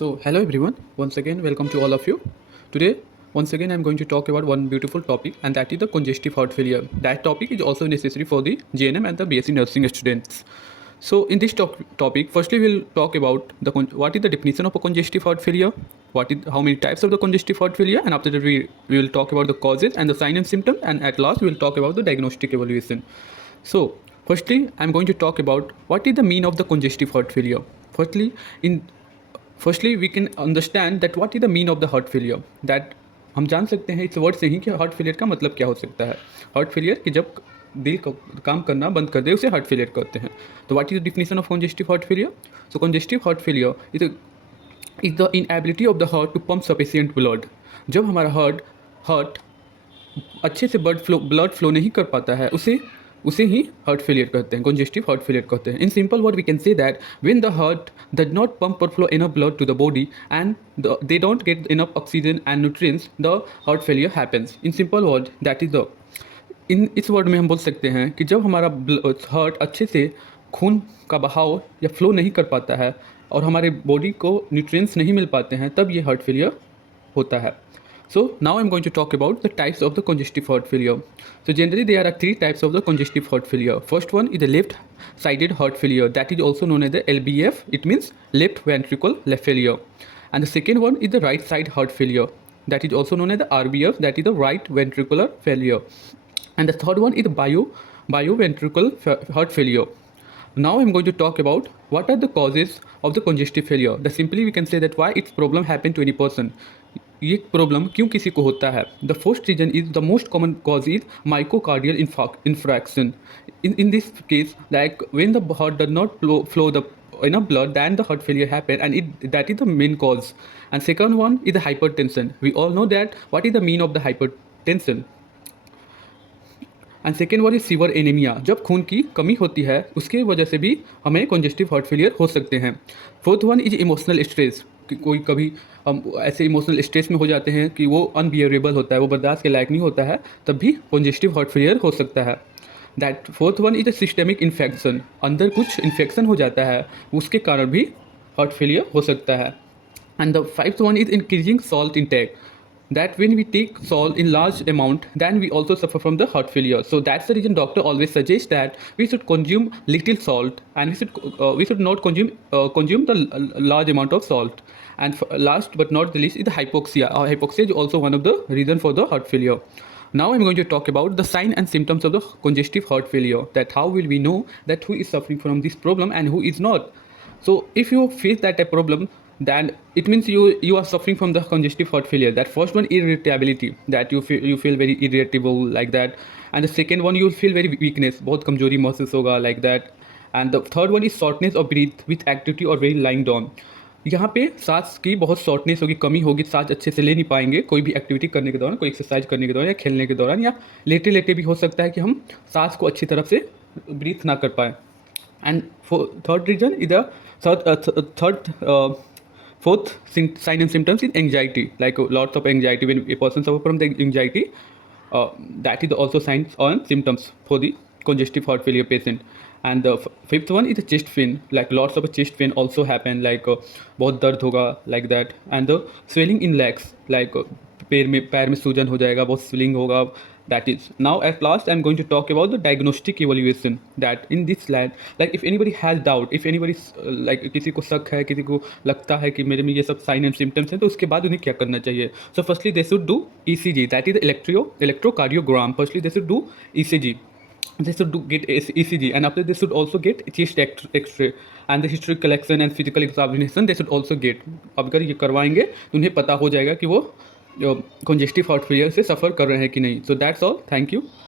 So, hello everyone, once again, welcome to all of you. Today, once again, I'm going to talk about one beautiful topic, and that is the congestive heart failure. That topic is also necessary for the GNM and the BSc nursing students. So, in this topic, firstly, we'll talk about what is the definition of a congestive heart failure, how many types of the congestive heart failure, and after that, we will talk about the causes and the sign and symptoms, and at last, we will talk about the diagnostic evaluation. So, firstly, I'm going to talk about what is the mean of the congestive heart failure. In firstly we can understand that what is the mean of the heart failure दैट हम जान सकते हैं इस word से ही कि heart failure का मतलब क्या हो सकता है. हार्ट फेलियर कि जब दिल काम करना बंद कर दे उसे हार्ट फेलियर कहते हैं. तो what is the definition of congestive heart failure. So congestive heart failure is the inability of the heart to pump sufficient blood. जब हमारा हार्ट अच्छे से ब्लड फ्लो नहीं कर पाता है उसे ही हार्ट फेलियर कहते हैं, कंजेस्टिव हार्ट फेलियर कहते हैं. In simple word we can say that when the heart does not pump और flow enough blood to the body and they don't get enough oxygen and nutrients, the heart failure happens. In simple word that is the इस word में हम बोल सकते हैं कि जब हमारा हार्ट अच्छे से खून का बहाव या फ्लो नहीं कर पाता है और हमारे बॉडी को न्यूट्रिएंट्स नहीं मिल पाते हैं, तब ये हार्ट फेलियर होता है. So now I'm going to talk about the types of the congestive heart failure. So generally there are three types of the congestive heart failure. First one is the left-sided heart failure, that is also known as the LVF. It means left ventricle left failure. And the second one is the right side heart failure, that is also known as the RVF, that is the right ventricular failure. And the third one is the bioventricular heart failure. Now I'm going to talk about what are the causes of the congestive failure. That simply we can say that why its problem happen to any person. ये problem क्यों किसी को होता है. The first reason is the most common cause is myocardial infarction. In this case like when the heart does not flow the enough blood, then the heart failure happen, and that is the main cause. And second one is the hypertension. We all know that what is the mean of the hypertension. And second one is sewer anaemia. जब खून की कमी होती है उसके वजह से भी हमें कंजेस्टिव हार्ट फेलियर हो सकते हैं. Fourth one is emotional stress. कोई कभी हम ऐसे इमोशनल स्ट्रेस में हो जाते हैं कि वो अनबियरेबल होता है, वो बर्दाश्त के लायक नहीं होता है, तब भी कंजेस्टिव हार्ट फेलियर हो सकता है. That fourth one is a systemic infection. अंदर कुछ इन्फेक्शन हो जाता है, उसके कारण भी हार्ट फेलियर हो सकता है. And the fifth one is increasing salt intake, that when we take salt in large amount, then we also suffer from the heart failure. So that's the reason doctor always suggests that we should consume little salt, and we should not consume the large amount of salt. And last but not the least is the hypoxia. Hypoxia is also one of the reason for the heart failure. Now I'm going to talk about the sign and symptoms of the congestive heart failure, that how will we know that who is suffering from this problem and who is not. So if you face that a problem, then it means you are suffering from the congestive heart failure. That first one, irritability, that you feel very irritable like that. And the second one, you will feel very weakness, बहुत कमजोरी महसूस होगा like that. And the third one is shortness of breath with activity or very lying down. यहाँ पे सांस की बहुत shortness होगी, कमी होगी, सांस अच्छे से ले नहीं पाएंगे कोई भी एक्टिविटी करने के दौरान, कोई एक्सरसाइज करने के दौरान या खेलने के दौरान, या लेटे लेटे भी हो सकता है कि हम सांस को अच्छी तरह से ब्रीथ ना कर पाएँ. And third reason is the fourth sign and symptoms is anxiety, like lots of anxiety. When a person suffers from the anxiety, that is also signs and symptoms for the congestive heart failure patient. And the fifth one is the chest pain, like lots of chest pain also happen, like बहुत दर्द होगा like that. And the swelling in legs, like पैर में सूजन हो जाएगा, बहुत swelling होगा. That is. Now at last I'm going to talk about the diagnostic evaluation, that in this slide, like if anybody has doubt, if anybody like किसी को शक है, किसी को लगता है कि मेरे में ये सब साइन एंड सिम्टम्स हैं, तो उसके बाद उन्हें क्या करना चाहिए. So firstly they should do ECG, that is electrocardiogram. Firstly they should do ECG. They should get ECG, and after they should also get chest X-ray, and the history collection and physical examination they should also get. अब अगर ये करवाएंगे तो उन्हें पता हो जाएगा कि वो कंजेस्टिव हार्ट फेलियर से सफ़र कर रहे हैं कि नहीं. So that's all. Thank you.